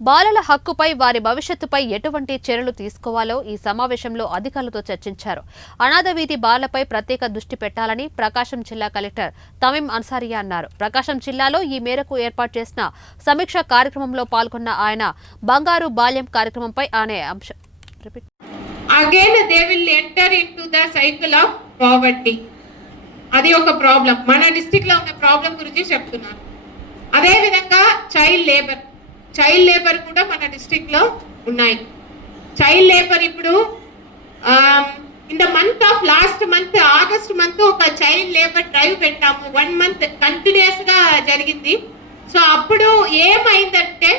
బాలల హక్కుపై వారి భవిష్యత్తుపై ఎటువంటి చర్యలు తీసుకోవాలో ఈ సమావేశంలో అధికారులతో చర్చించారు. అనాథ వీధి బాలలపై ప్రత్యేక దృష్టి పెట్టాలని ప్రకాశం జిల్లా కలెక్టర్ తమీం అన్సారియా అన్నారు. ప్రకాశం జిల్లాలో ఈ మేరకు ఏర్పాటు చేసిన సమీక్ష కార్యక్రమంలో పాల్గొన్న ఆయన బంగారు బాల్యం కార్యక్రమంపై అనే అంశం Again they will enter into the cycle of poverty. అది ఒక ప్రాబ్లం. మన డిస్ట్రిక్ట్ లో ఉన్న ప్రాబ్లం గురించి చెప్తున్నాను. అదే విధంగా చైల్డ్ లేబర్ కూడా మన డిస్ట్రిక్ట్ లో ఉన్నాయి. చైల్డ్ లేబర్ ఇప్పుడు in the month of last month August month ఒక చైల్డ్ లేబర్ డ్రైవ్ పెట్టాము. 1 మంత్ కంటిన్యూస్ గా జరిగింది. సో అప్పుడు ఏమైందంటే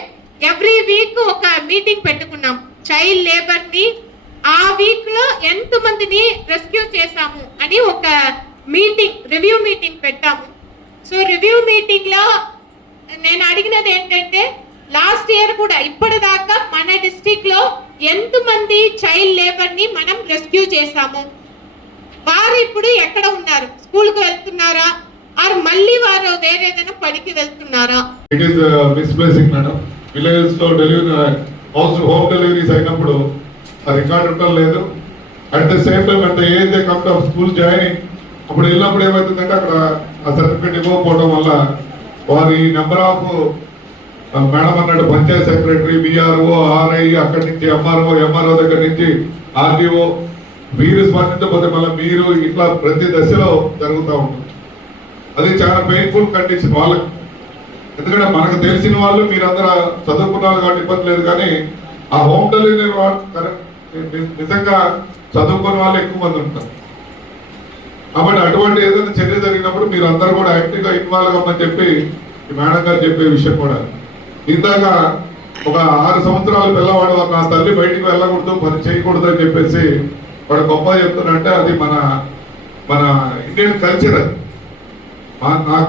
ఎవ్రీ వీక్ ఒక మీటింగ్ పెట్టుకున్నాం. చైల్డ్ లేబర్ ని ఆ వీక్ లో ఎంత మందిని రెస్క్యూ చేశాము అని ఒక రివ్యూ మీటింగ్ పెట్టాము. సో రివ్యూ మీటింగ్ లో నేను అడిగినది ఏంటంటే లాస్ట్ ఇయర్ కూడా ఇప్పటిదాకా మన డిస్ట్రిక్ట్ లో ఎంత మంది చైల్డ్ లేబర్ ని మనం రెస్క్యూ చేశాము, వారు ఇప్పుడు ఎక్కడ ఉన్నారు, స్కూల్ కు వెళ్తున్నారా ఆర్ మళ్ళీ వారు వేరేదైనా పనికి వెళ్తున్నారా? It is misplacing madam. Villages లో డెలివరీ హోమ్ డెలివరీస్ అయినప్పుడు ఆ రికార్డ్ ఉండడం లేదు. అట్ ద సేమ్ టైం అంటే age they come to school joining అప్పుడు వెళ్ళినప్పుడు ఏమవుతుందంటే అక్కడ ఆ సర్టిఫికేట్ ఇవ్వకపోవడం వల్ల వారి నెంబర్ ఆఫ్ మేడం అన్నట్టు పంచాయత్ సెక్రటరీ, బిఆర్ఓ, ఆర్ఐ, అక్కడి నుంచి ఎంఆర్ఓ దగ్గర నుంచి ఆర్డీఓ వీరు స్పందించకపోతే మళ్ళీ మీరు ఇట్లా ప్రతి దశలో జరుగుతూ ఉంటుంది. అది చాలా పెయిన్ఫుల్ కండిషన్ వాళ్ళకి. ఎందుకంటే మనకు తెలిసిన వాళ్ళు మీరందరూ చదువుకున్నారు కాబట్టి ఇబ్బంది లేదు, కానీ ఆ హోమ్ డెలివరీ నిజంగా చదువుకున్న వాళ్ళు ఎక్కువ మంది ఉంటారు. కాబట్టి అటువంటి ఏదైనా చర్య జరిగినప్పుడు మీరు అందరూ కూడా యాక్టివ్గా ఇన్వాల్వ్ అవ్వమని చెప్పి మేడం గారు చెప్పే విషయం కూడా. ఇందాక ఒక 6 సంవత్సరాల పిల్లవాడు నా తల్లి బయటికి వెళ్ళకూడదు, పని చేయకూడదు అని చెప్పేసి వాడు గొప్ప చెప్తున్నంటే అది మన ఇండియన్ కల్చర్. అది నాకు